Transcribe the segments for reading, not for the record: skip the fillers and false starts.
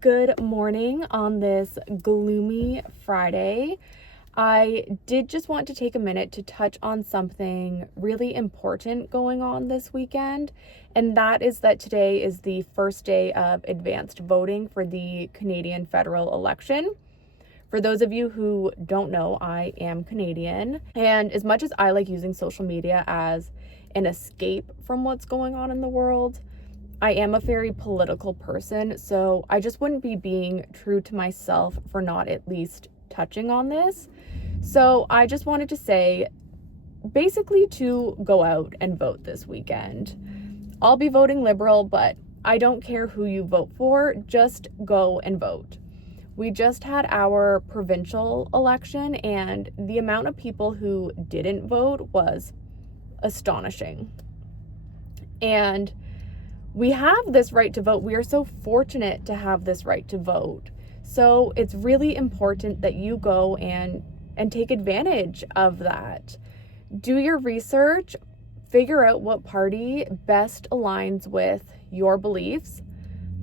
Good morning on this gloomy Friday. I did just want to take a minute to touch on something really important going on this weekend, and that is that today is the first day of advanced voting for the Canadian federal election. For those of you who don't know, I am Canadian, and as much as I like using social media as an escape from what's going on in the world, I am a very political person, so I just wouldn't be being true to myself for not at least touching on this. So I just wanted to say, basically, to go out and vote this weekend. I'll be voting Liberal, but I don't care who you vote for, just go and vote. We just had our provincial election, and the amount of people who didn't vote was astonishing. And we have this right to vote. We are so fortunate to have this right to vote. So it's really important that you go and take advantage of that. Do your research, figure out what party best aligns with your beliefs.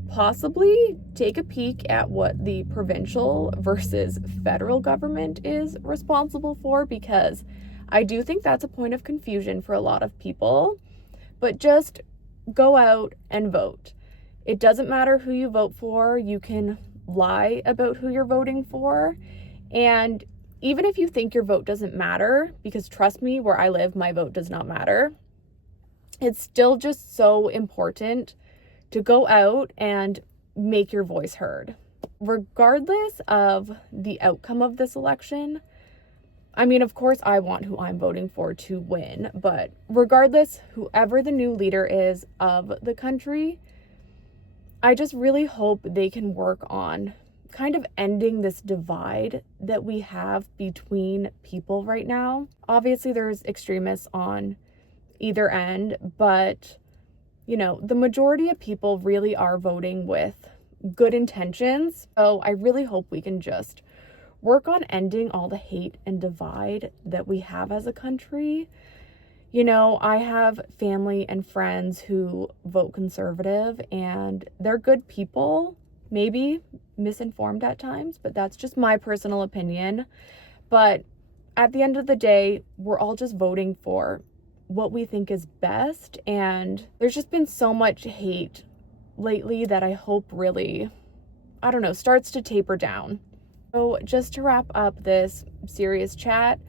Possibly take a peek at what the provincial versus federal government is responsible for, because I do think that's a point of confusion for a lot of people. But just go out and vote. It doesn't matter who you vote for. You can lie about who you're voting for. And even if you think your vote doesn't matter, because trust me, where I live, my vote does not matter, it's still just so important to go out and make your voice heard. Regardless of the outcome of this election, I mean, of course, I want who I'm voting for to win, but regardless, whoever the new leader is of the country, I just really hope they can work on kind of ending this divide that we have between people right now. Obviously, there's extremists on either end, but, you know, the majority of people really are voting with good intentions. So I really hope we can just work on ending all the hate and divide that we have as a country. You know, I have family and friends who vote conservative, and they're good people, maybe misinformed at times, but that's just my personal opinion. But at the end of the day, we're all just voting for what we think is best, and there's just been so much hate lately that I hope really, I don't know, starts to taper down. So just to wrap up this serious chat,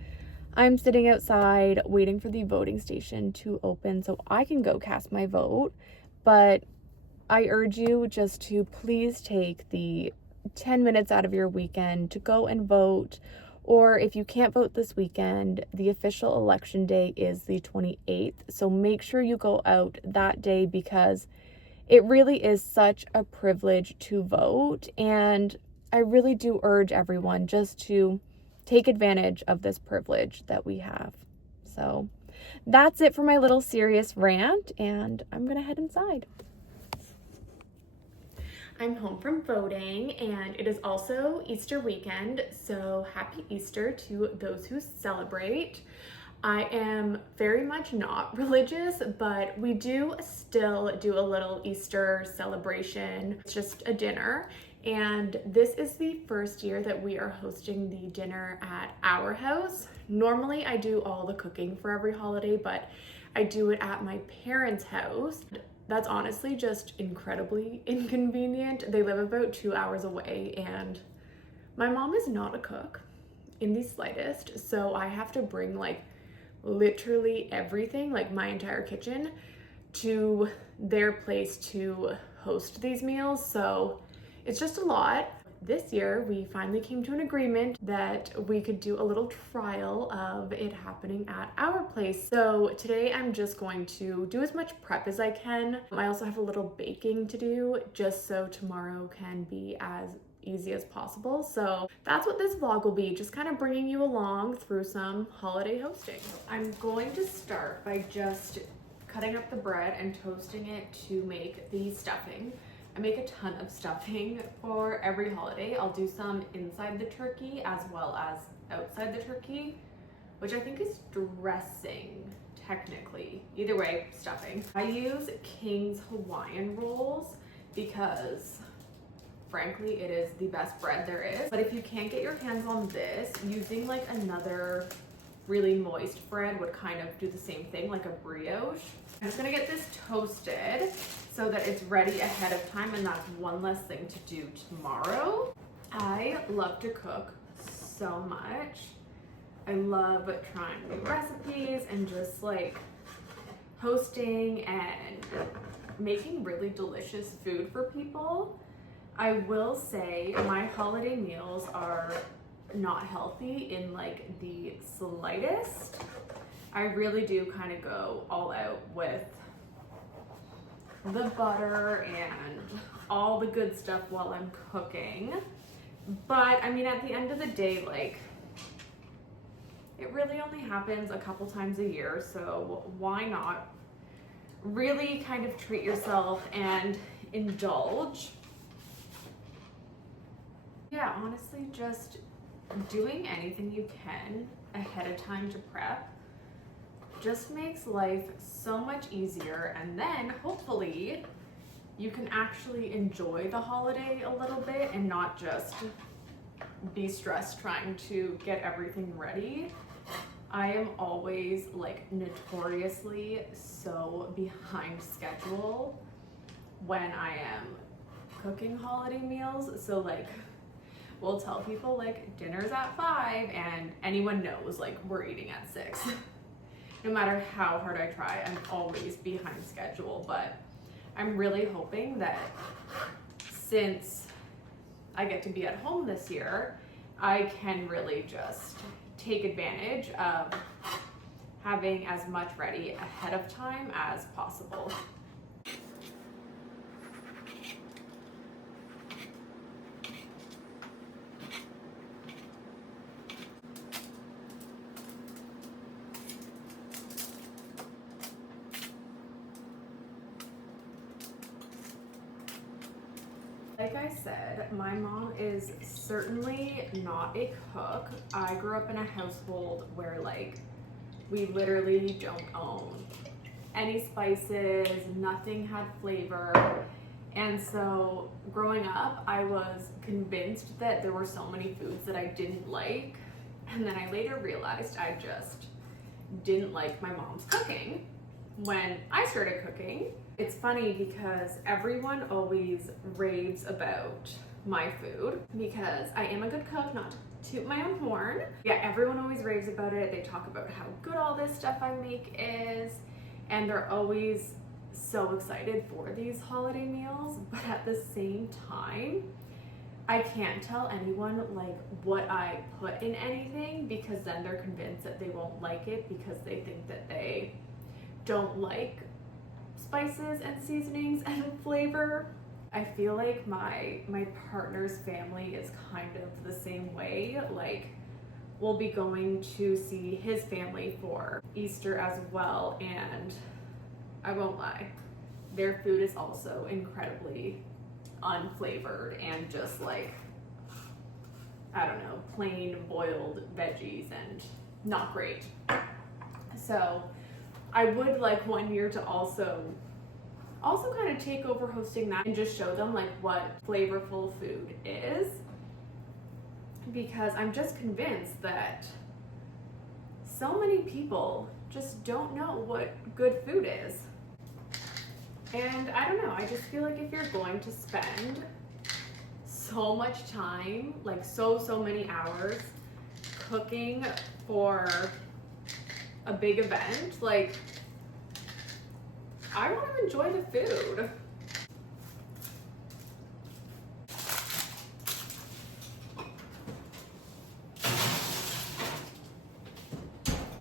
I'm sitting outside waiting for the voting station to open so I can go cast my vote. But I urge you just to please take the 10 minutes out of your weekend to go and vote. Or if you can't vote this weekend, the official election day is the 28th. So make sure you go out that day, because it really is such a privilege to vote. And I really do urge everyone just to take advantage of this privilege that we have. So that's it for my little serious rant, and I'm gonna head inside. I'm home from voting, and it is also Easter weekend, so happy Easter to those who celebrate. I am very much not religious, but we do still do a little Easter celebration. It's just a dinner. And this is the first year that we are hosting the dinner at our house. Normally I do all the cooking for every holiday, but I do it at my parents' house. That's honestly just incredibly inconvenient. They live about 2 hours away, and my mom is not a cook in the slightest. So I have to bring like literally everything, like my entire kitchen, to their place to host these meals. So it's just a lot. This year, we finally came to an agreement that we could do a little trial of it happening at our place. So today I'm just going to do as much prep as I can. I also have a little baking to do just so tomorrow can be as easy as possible. So that's what this vlog will be, just kind of bringing you along through some holiday hosting. I'm going to start by just cutting up the bread and toasting it to make the stuffing. I make a ton of stuffing for every holiday. I'll do some inside the turkey as well as outside the turkey, which I think is dressing technically. Either way, stuffing. I use King's Hawaiian rolls because frankly, it is the best bread there is. But if you can't get your hands on this, using like another really moist bread would kind of do the same thing, like a brioche. I'm just gonna get this toasted so that it's ready ahead of time, and that's one less thing to do tomorrow. I love to cook so much. I love trying new recipes and just like hosting and making really delicious food for people. I will say my holiday meals are not healthy in like the slightest. I really do kind of go all out with the butter and all the good stuff while I'm cooking. But I mean, at the end of the day, like, it really only happens a couple times a year, so why not really kind of treat yourself and indulge? Yeah, honestly, just doing anything you can ahead of time to prep just makes life so much easier, and then hopefully you can actually enjoy the holiday a little bit and not just be stressed trying to get everything ready. I am always like notoriously so behind schedule when I am cooking holiday meals. So like we'll tell people like dinner's at 5 and anyone knows like we're eating at 6. No matter how hard I try, I'm always behind schedule. But I'm really hoping that since I get to be at home this year, I can really just take advantage of having as much ready ahead of time as possible. Like I said, my mom is certainly not a cook. I grew up in a household where like we literally don't own any spices, nothing had flavor. And so growing up, I was convinced that there were so many foods that I didn't like. And then I later realized I just didn't like my mom's cooking. When I started cooking, it's funny because everyone always raves about my food because I am a good cook, not to toot my own horn. Yeah, everyone always raves about it. They talk about how good all this stuff I make is, and they're always so excited for these holiday meals. But at the same time, I can't tell anyone like what I put in anything because then they're convinced that they won't like it because they think that they don't like spices and seasonings and flavor. I feel like my partner's family is kind of the same way. Like we'll be going to see his family for Easter as well, and I won't lie, their food is also incredibly unflavored and just like, I don't know, plain boiled veggies and not great. So I would like one year to also kind of take over hosting that and just show them like what flavorful food is, because I'm just convinced that so many people just don't know what good food is. And I don't know, I just feel like if you're going to spend so much time, like so many hours cooking for a big event, like I want to enjoy the food.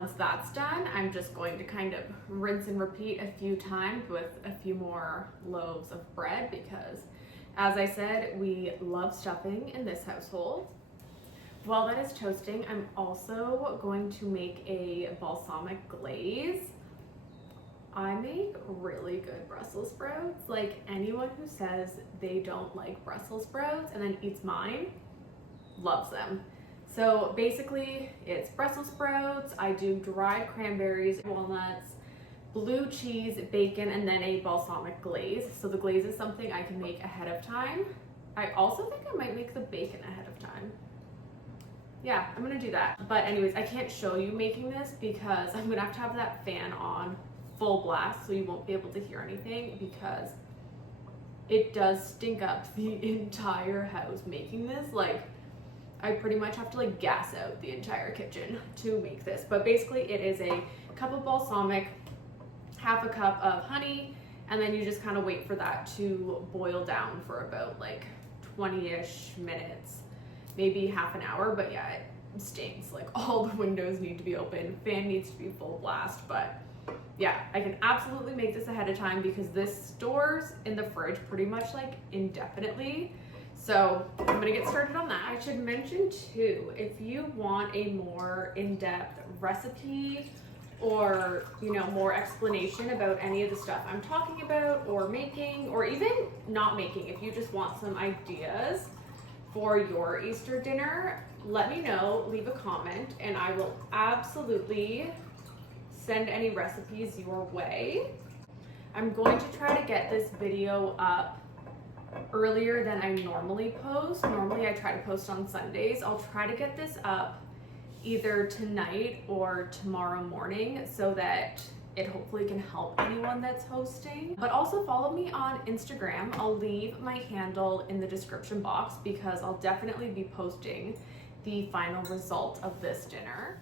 Once that's done, I'm just going to kind of rinse and repeat a few times with a few more loaves of bread because, as I said, we love stuffing in this household. While that is toasting, I'm also going to make a balsamic glaze. I make really good Brussels sprouts. Like anyone who says they don't like Brussels sprouts and then eats mine, loves them. So basically it's Brussels sprouts, I do dried cranberries, walnuts, blue cheese, bacon, and then a balsamic glaze. So the glaze is something I can make ahead of time. I also think I might make the bacon ahead of time. Yeah, I'm gonna do that. But anyways, I can't show you making this because I'm gonna have to have that fan on full blast so you won't be able to hear anything, because it does stink up the entire house making this. Like, I pretty much have to like gas out the entire kitchen to make this. But basically it is a cup of balsamic, half a cup of honey, and then you just kind of wait for that to boil down for about like 20-ish minutes, maybe half an hour. But yeah, it stinks. Like, all the windows need to be open, fan needs to be full blast. But yeah, I can absolutely make this ahead of time because this stores in the fridge pretty much like indefinitely. So I'm gonna get started on that. I should mention too, if you want a more in-depth recipe or, you know, more explanation about any of the stuff I'm talking about or making, or even not making, if you just want some ideas for your Easter dinner, let me know, leave a comment, and I will absolutely send any recipes your way. I'm going to try to get this video up earlier than I normally post. Normally I try to post on Sundays. I'll try to get this up either tonight or tomorrow morning so that it hopefully can help anyone that's hosting. But also follow me on Instagram. I'll leave my handle in the description box because I'll definitely be posting the final result of this dinner.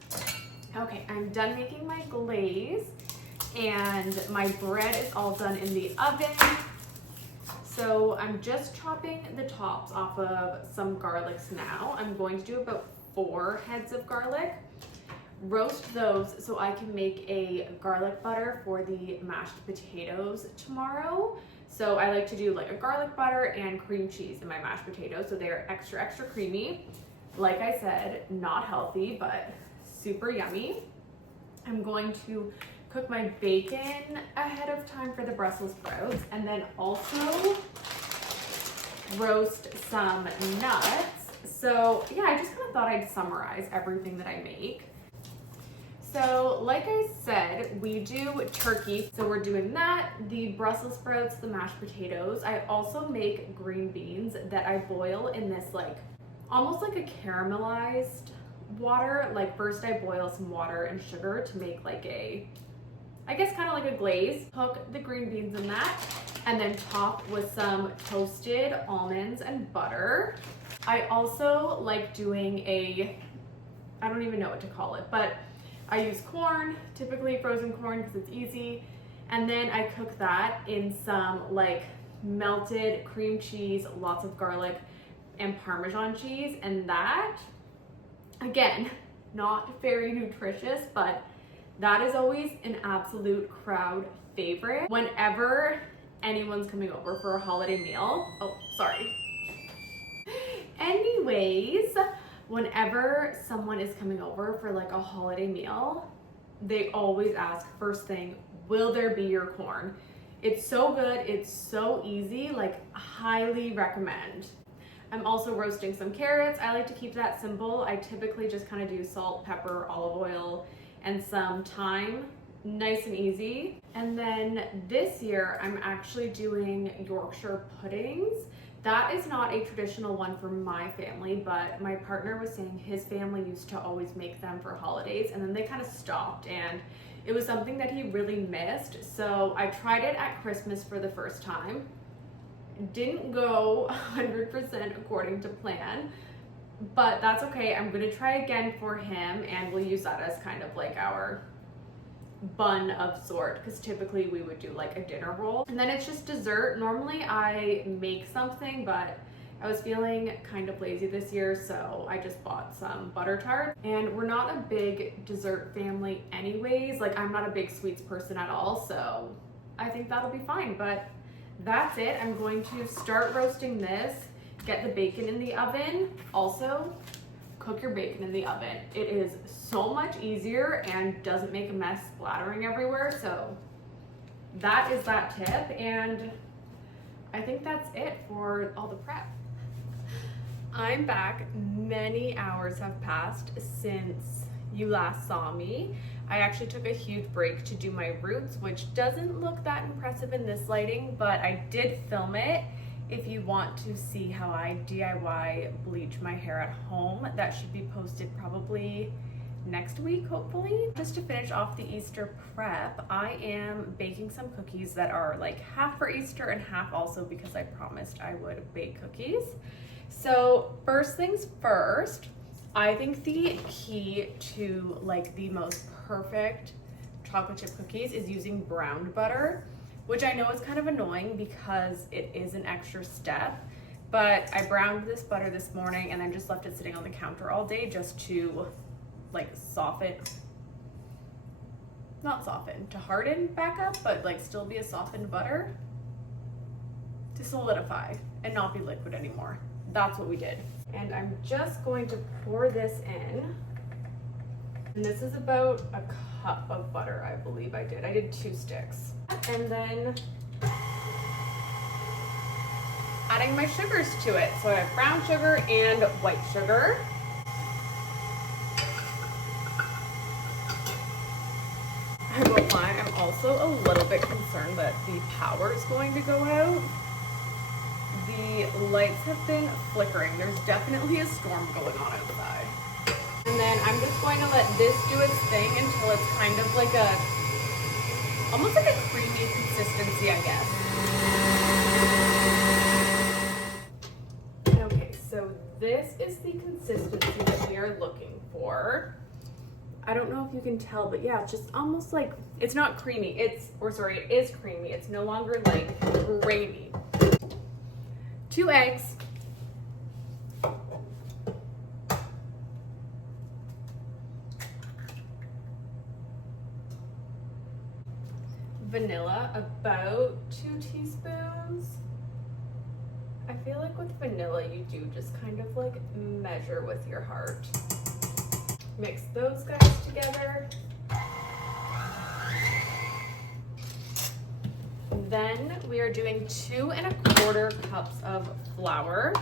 Okay, I'm done making my glaze and my bread is all done in the oven. So I'm just chopping the tops off of some garlics now. I'm going to do about 4 heads of garlic. Roast those so I can make a garlic butter for the mashed potatoes tomorrow. So I like to do like a garlic butter and cream cheese in my mashed potatoes so they're extra, extra creamy. Like I said, not healthy, but super yummy. I'm going to cook my bacon ahead of time for the Brussels sprouts, and then also roast some nuts. So yeah, I just kind of thought I'd summarize everything that I make. So like I said, we do turkey. So we're doing that, the Brussels sprouts, the mashed potatoes. I also make green beans that I boil in this like, almost like a caramelized water. Like, first I boil some water and sugar to make like a, I guess kind of like a glaze. Cook the green beans in that and then top with some toasted almonds and butter. I also like doing a, I don't even know what to call it, but I use corn, typically frozen corn because it's easy. And then I cook that in some like melted cream cheese, lots of garlic and Parmesan cheese. And that, again, not very nutritious, but that is always an absolute crowd favorite. Whenever anyone's coming over for a holiday meal, oh, sorry. Anyways, whenever someone is coming over for like a holiday meal, they always ask first thing, will there be your corn? It's so good, it's so easy, like highly recommend. I'm also roasting some carrots. I like to keep that simple. I typically just kind of do salt, pepper, olive oil, and some thyme, nice and easy. And then this year I'm actually doing Yorkshire puddings. That is not a traditional one for my family, but my partner was saying his family used to always make them for holidays, and then they kind of stopped, and it was something that he really missed. So I tried it at Christmas for the first time. Didn't go 100% according to plan, but that's okay. I'm gonna try again for him, and we'll use that as kind of like our bun of sort, because typically we would do like a dinner roll. And then it's just dessert. Normally I make something, but I was feeling kind of lazy this year, so I just bought some butter tart. And we're not a big dessert family anyways. Like, I'm not a big sweets person at all, so I think that'll be fine. But that's it. I'm going to start roasting this, get the bacon in the oven. Also, cook your bacon in the oven. It is so much easier and doesn't make a mess splattering everywhere. So that is that tip, and I think that's it for all the prep. I'm back. Many hours have passed since you last saw me. I actually took a huge break to do my roots, which doesn't look that impressive in this lighting, but I did film it if you want to see how I DIY bleach my hair at home. That should be posted probably next week, hopefully. Just to finish off the Easter prep, I am baking some cookies that are like half for Easter and half also because I promised I would bake cookies. So first things first, I think the key to like the most perfect chocolate chip cookies is using browned butter, which I know is kind of annoying because it is an extra step, but I browned this butter this morning and then just left it sitting on the counter all day just to like to harden back up, but like still be a softened butter, to solidify and not be liquid anymore. That's what we did. And I'm just going to pour this in. And this is about a cup of butter, I believe I did. I did 2 sticks. And then adding my sugars to it. So I have brown sugar and white sugar. I won't lie, I'm also a little bit concerned that the power is going to go out. The lights have been flickering. There's definitely a storm going on outside. And then I'm just going to let this do its thing until it's kind of like almost like a creamy consistency, I guess. Okay, so this is the consistency that we are looking for. I don't know if you can tell, but yeah, it's just almost like, it's not creamy, it is creamy. It's no longer like grainy. 2 eggs. Vanilla, about 2 teaspoons. I feel like with vanilla, you do just kind of like measure with your heart. Mix those guys together. Then we are doing 2 1/4 cups of flour.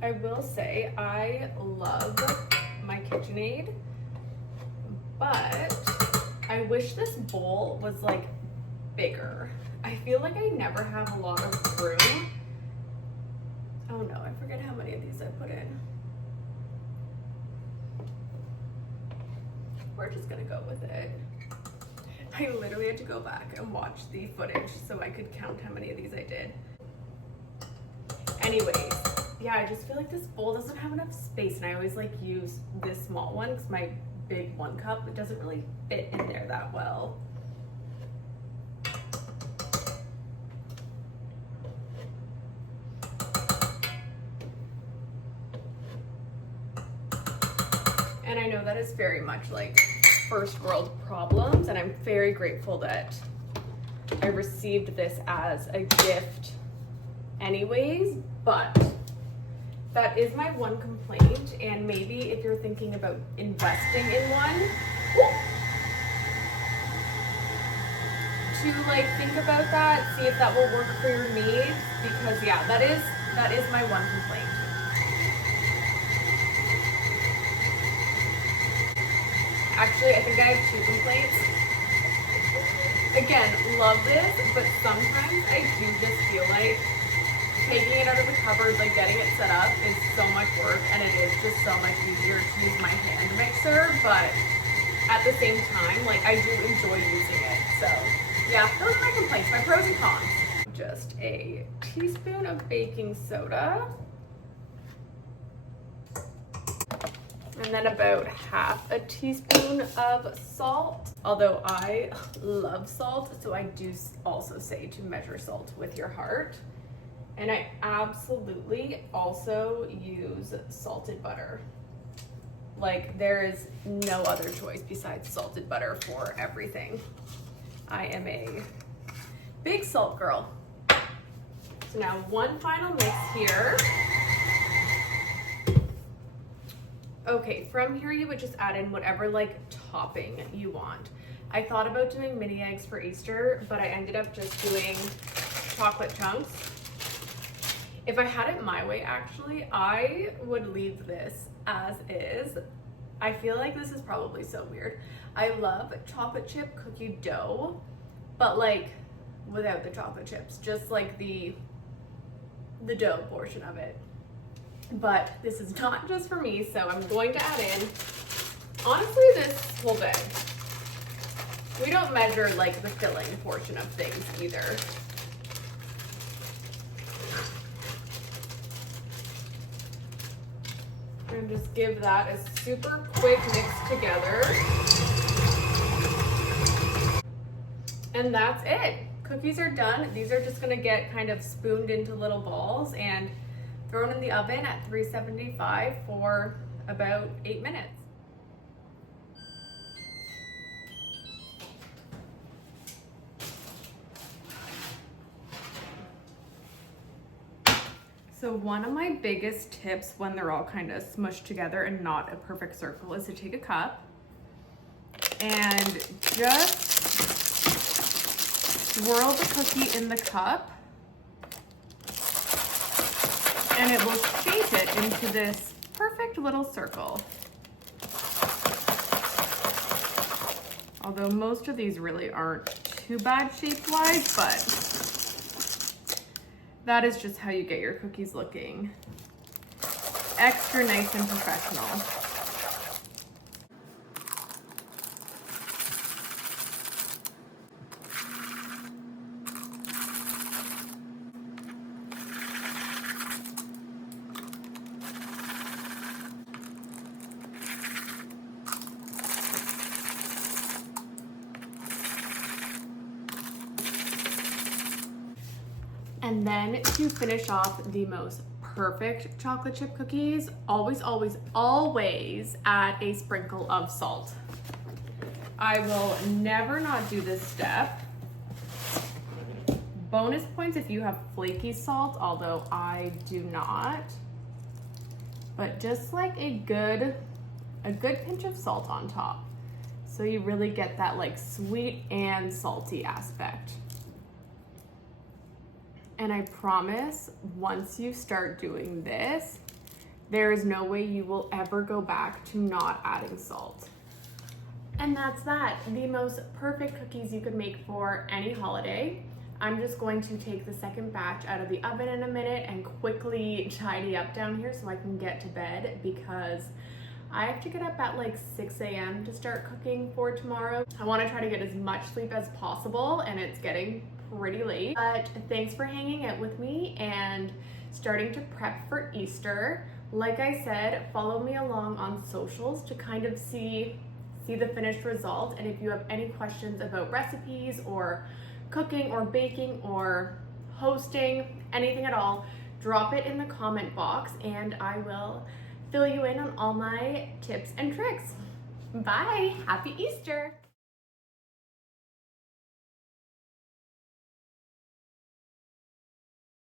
I will say I love my KitchenAid, but I wish this bowl was like bigger. I feel like I never have a lot of room. Oh no, I forget how many of these I put in. We're just gonna go with it. I literally had to go back and watch the footage so I could count how many of these I did. Anyways, yeah, I just feel like this bowl doesn't have enough space, and I always like use this small one because my big 1 cup, it doesn't really fit in there that well. And I know that is very much like first world problems, and I'm very grateful that I received this as a gift anyways, but that is my one complaint. And maybe if you're thinking about investing in one, to like think about that, see if that will work for your needs, because yeah, that is my one complaint. Actually, I think I have 2 complaints. Again, love this, but sometimes I do just feel like taking it out of the cupboard, like getting it set up is so much work, and it is just so much easier to use my hand mixer, but at the same time, like I do enjoy using it. So yeah, those are my complaints, my pros and cons. Just a teaspoon of baking soda. And then about half a teaspoon of salt. Although I love salt, so I do also say to measure salt with your heart. And I absolutely also use salted butter. Like there is no other choice besides salted butter for everything. I am a big salt girl. So now one final mix here. Okay, from here you would just add in whatever like topping you want. I thought about doing mini eggs for Easter, but I ended up just doing chocolate chunks. If I had it my way, actually, I would leave this as is. I feel like this is probably so weird. I love chocolate chip cookie dough, but like without the chocolate chips, just like the the dough portion of it. But this is not just for me, so I'm going to add in, honestly, this whole bag. We don't measure like the filling portion of things either. And just give that a super quick mix together. And that's it. Cookies are done. These are just gonna get kind of spooned into little balls and thrown in the oven at 375 for about 8 minutes. So one of my biggest tips when they're all kind of smushed together and not a perfect circle is to take a cup and just swirl the cookie in the cup, and it will shape it into this perfect little circle. Although most of these really aren't too bad shape-wise, but that is just how you get your cookies looking extra nice and professional. And then to finish off the most perfect chocolate chip cookies, always, always, always add a sprinkle of salt. I will never not do this step. Bonus points if you have flaky salt, although I do not. But just like a good pinch of salt on top. So you really get that like sweet and salty aspect. And I promise, once you start doing this, there is no way you will ever go back to not adding salt. And that's that. The most perfect cookies you could make for any holiday. I'm just going to take the second batch out of the oven in a minute and quickly tidy up down here so I can get to bed, because I have to get up at like 6 a.m. to start cooking for tomorrow. I want to try to get as much sleep as possible, and it's getting pretty late. But thanks for hanging out with me and starting to prep for Easter. Like I said, follow me along on socials to kind of see the finished result. And if you have any questions about recipes or cooking or baking or hosting, anything at all, drop it in the comment box and I will fill you in on all my tips and tricks. Bye, happy Easter.